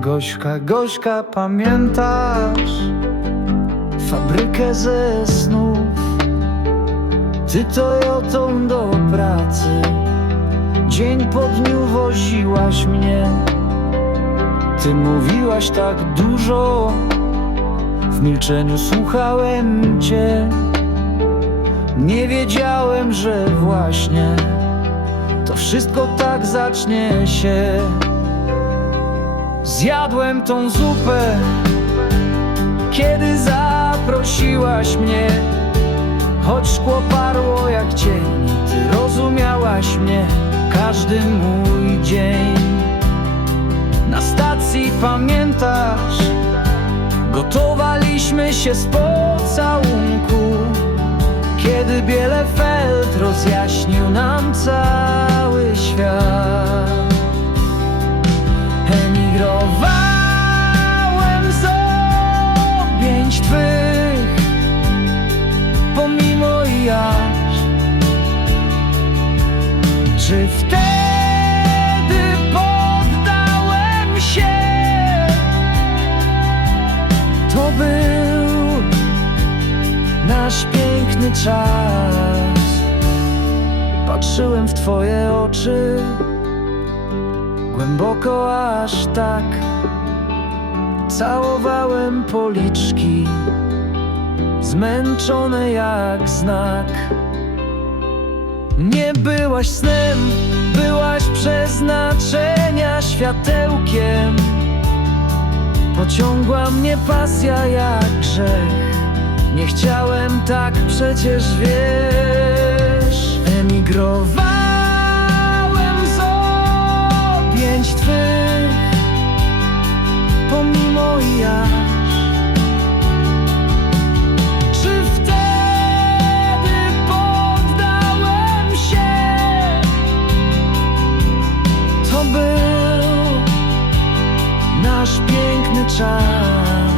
Gośka, Gośka, pamiętasz fabrykę ze snów? Ty Toyotą do pracy, dzień po dniu woziłaś mnie. Ty mówiłaś tak dużo, w milczeniu słuchałem cię. Nie wiedziałem, że właśnie to wszystko tak zacznie się. Zjadłem tą zupę, kiedy zaprosiłaś mnie. Choć szkło parło jak cień, ty rozumiałaś mnie każdy mój dzień. Na stacji pamiętasz, gotowaliśmy się z pocałunku, kiedy Bielefeld rozjaśnił nam cały świat. Czy wtedy poddałem się? To był nasz piękny czas. Patrzyłem w Twoje oczy Głęboko aż tak Całowałem policzki Zmęczone jak znak Nie byłaś snem Byłaś przeznaczenia światełkiem. Pociągła mnie pasja jak grzech. Nie chciałem tak przecież wiesz Emigrowałem nasz piękny czas.